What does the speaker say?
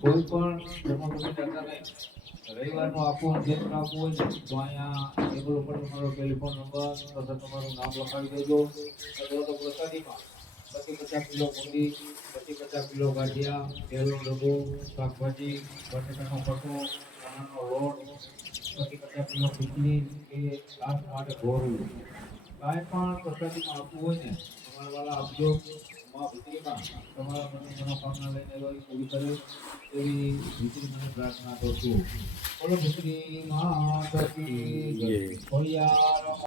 કોઈ પણ રવિવારનું આખું જેટલું આપવું હોય ને તો અહીંયા ટેબલ ઉપર તમારો ટેલિફોન નંબર તથા તમારું નામ લખાવી દેજો. અથવા તો પ્રસાદીમાં 50 કિલો પૂરી, 50 કિલો ગાંઠિયા, તેલનો ડબ્બો, શાકભાજી, બટાકાનો કટકો, ચણાનો લોટ, 50 કિલો ખીચડી કે ઘાસ માટે ઘોરું. કાંઈ પણ પ્રસાદીમાં આપવું હોય ને તમારા વાલા આપજો. માં ભૂતરીમાં તમારા મનની મનોકામના લઈને પૂરી કરે એવી ભૂતરી મને પ્રાર્થના કરું છું. બોલો ભૂતરી માતા કી જય.